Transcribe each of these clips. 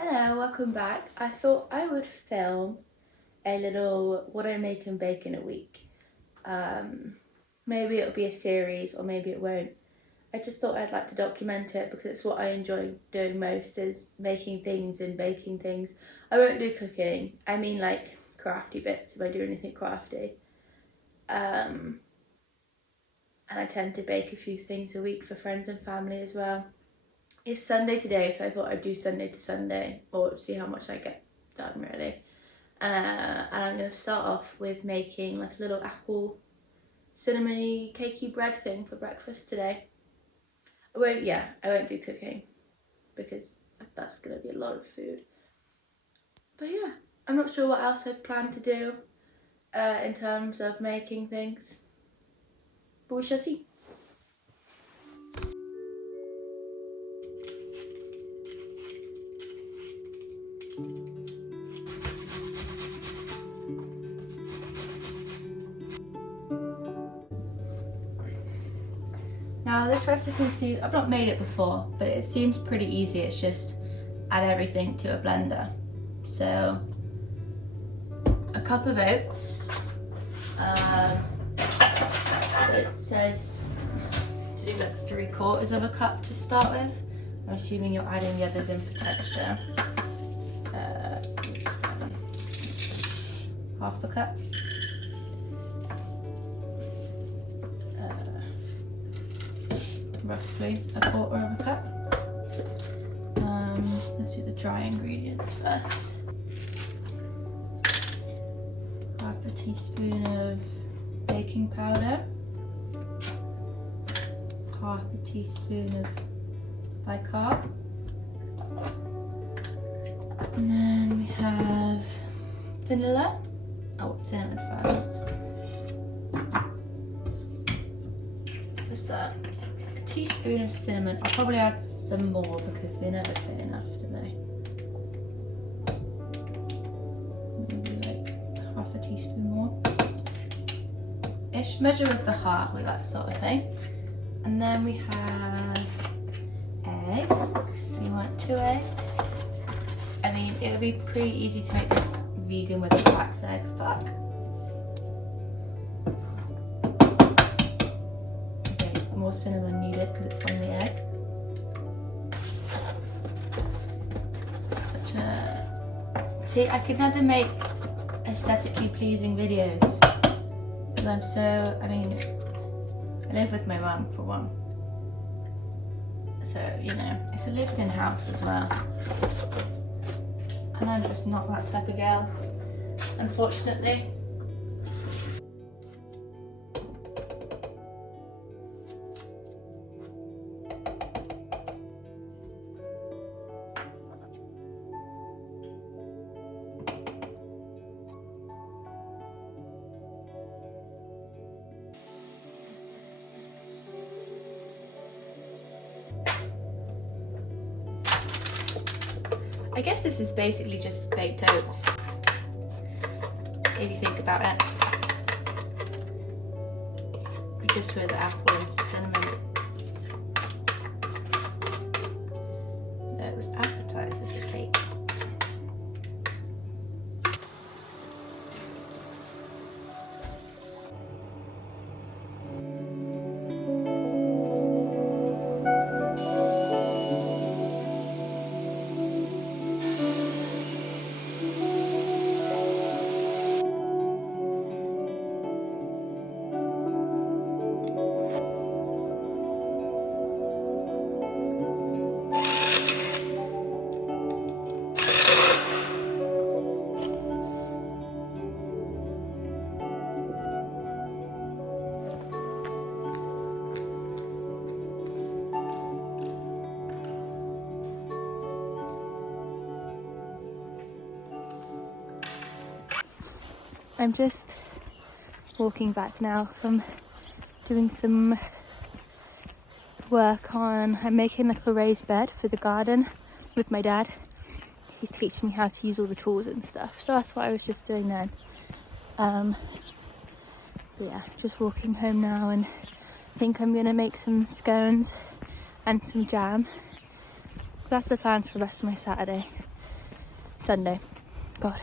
Hello, welcome back. I thought I would film a little what I make and bake in a week. Maybe it'll be a series or maybe it won't. I just thought I'd like to document it because it's what I enjoy doing most, is making things and baking things. I won't do cooking. I mean like crafty bits if I do anything crafty. And I tend to bake a few things a week for friends and family as well. It's Sunday today, so I thought I'd do Sunday to Sunday, or see how much I get done really. And I'm going to start off with making like a little apple cinnamony cakey bread thing for breakfast today. I won't do cooking because that's going to be a lot of food. But yeah, I'm not sure what else I've planned to do in terms of making things, but we shall see. Now this recipe, I've not made it before, but it seems pretty easy. It's just add everything to a blender. So a cup of oats, it says to do like 3/4 of a cup to start with. I'm assuming you're adding the others in for texture. Half a cup. Roughly 1/4 of a cup. Let's do the dry ingredients first. Half a teaspoon of baking powder. Half a teaspoon of bicarb. And then we have vanilla. Oh, cinnamon first. What's that? Teaspoon of cinnamon. I'll probably add some more because they never say enough, do they? Maybe like half a teaspoon more. Ish. Measure with the heart, like that sort of thing. And then we have eggs. We want 2 eggs. I mean, it would be pretty easy to make this vegan with a flax egg. Fuck. More cinnamon needed because it's from the egg. See, I could never make aesthetically pleasing videos because I live with my mum for one. So, you know, it's a lived-in house as well. And I'm just not that type of girl, unfortunately. I guess this is basically just baked oats, if you think about it. Just with apple and cinnamon. It was advertised as a cake. I'm just walking back now from doing some work on, I'm making like a raised bed for the garden with my dad. He's teaching me how to use all the tools and stuff, so that's what I was just doing then. Yeah, just walking home now, and I think I'm gonna make some scones and some jam. That's the plans for the rest of my Saturday. Sunday. God.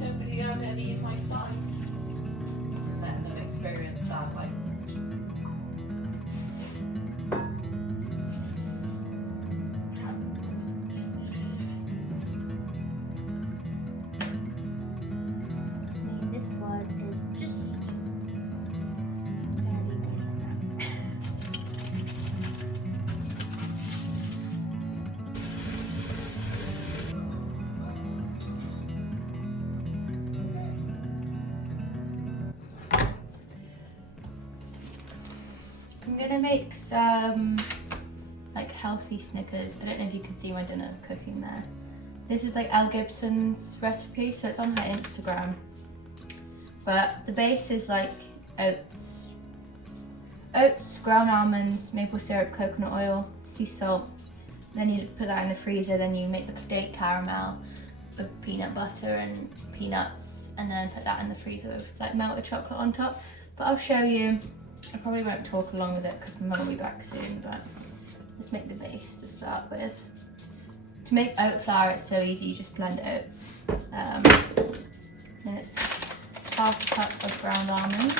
Nobody of any of my size. And let them experience that, like. This one is just barely made like that. I'm gonna make some like healthy Snickers. I don't know if you can see my dinner cooking there. This is like Elle Gibson's recipe, so it's on her Instagram. But the base is like oats, ground almonds, maple syrup, coconut oil, sea salt. Then you put that in the freezer, then you make the date caramel with peanut butter and peanuts, and then put that in the freezer with like melted chocolate on top. But I'll show you. I probably won't talk along with it because my mum will be back soon, but let's make the base to start with. To make oat flour, it's so easy, you just blend oats. Then it's half a cup of ground almond,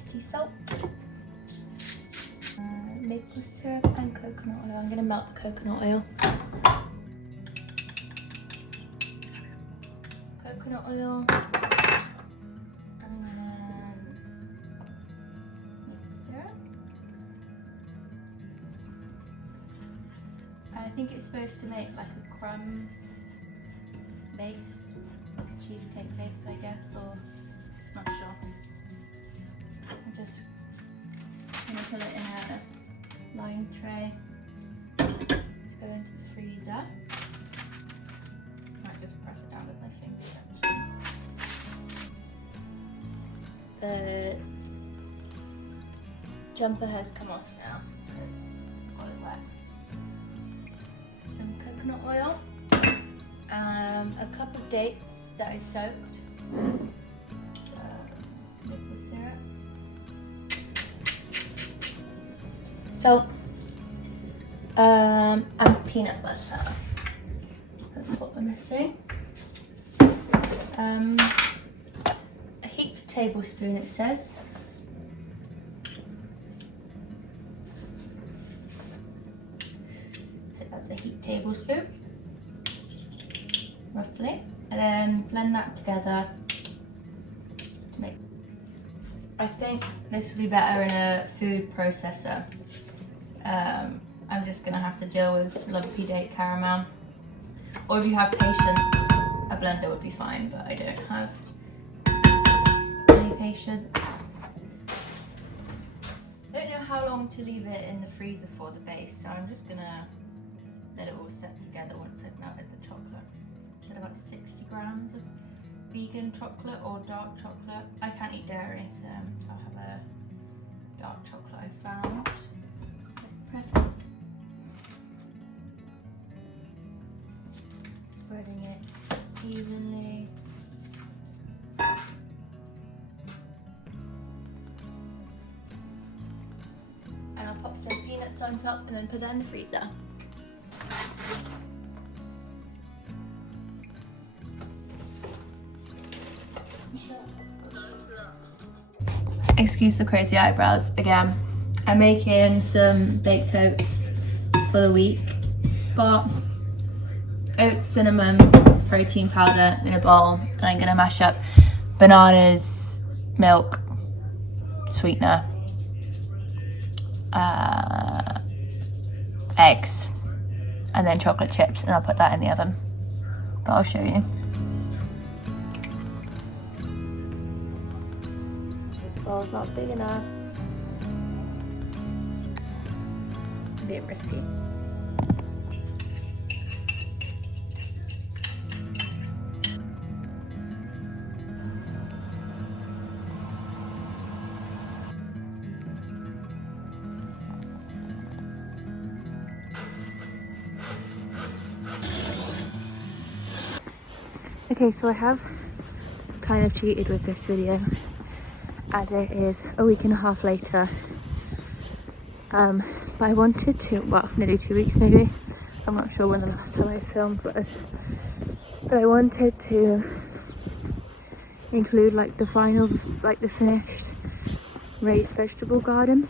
sea salt, maple syrup and coconut oil. I'm going to melt the coconut oil. Coconut oil. And then maple syrup. I think it's supposed to make like a crumb base, like a cheesecake base, I guess, or not sure. I'm just gonna put it in a lined tray. Let's go into the freezer. I might just press it down with my finger. The jumper has come off now. It's got it wet. Some coconut oil. A cup of dates that I soaked, maple syrup, salt, and peanut butter. That's what we're missing. A heaped tablespoon, it says. So that's a heaped tablespoon. Roughly, and then blend that together to make. I think this will be better in a food processor. I'm just gonna have to deal with lumpy date caramel, or if you have patience, a blender would be fine, but I don't have any patience. I don't know how long to leave it in the freezer for the base, so I'm just gonna let it all set together once I've melted the chocolate. About 60 grams of vegan chocolate or dark chocolate. I can't eat dairy, so I'll have a dark chocolate I found. Spreading it evenly. And I'll pop some peanuts on top and then put that in the freezer. Excuse the crazy eyebrows again. I'm making some baked oats for the week. Got oats, cinnamon, protein powder in a bowl, and I'm gonna mash up bananas, milk, sweetener, eggs, and then chocolate chips, and I'll put that in the oven. But I'll show you. Bowl's not big enough. A bit risky. Okay, so I have kind of cheated with this video as it is a week and a half later. But I wanted to, well, nearly 2 weeks maybe. I'm not sure when the last time I filmed was. But I wanted to include like the final, like the finished raised vegetable garden.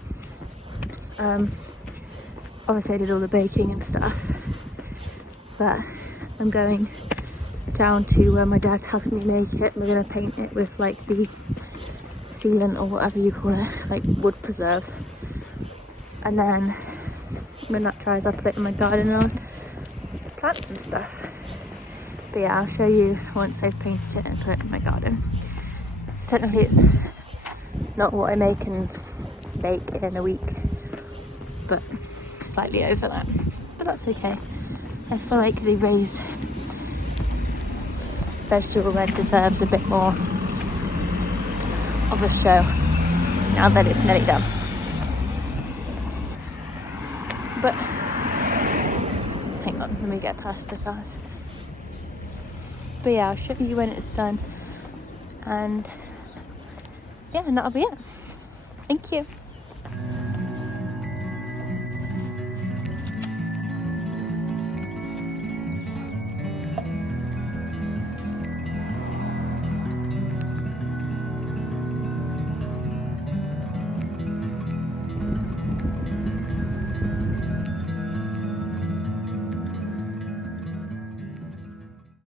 Obviously I did all the baking and stuff, but I'm going down to where my dad's helping me make it. We're going to paint it with like the sealant or whatever you call it, like wood preserve. And then when that dries, I'll put it in my garden and I'll plant some stuff. But yeah, I'll show you once I've painted it and put it in my garden. So technically it's not what I make and bake in a week, but slightly over that. But that's okay. I feel like the raised vegetable bed deserves a bit more of a show now that it's nearly done. But hang on, let me get past the cars. But yeah, I'll show you when it's done, and yeah, and that'll be it. Thank you.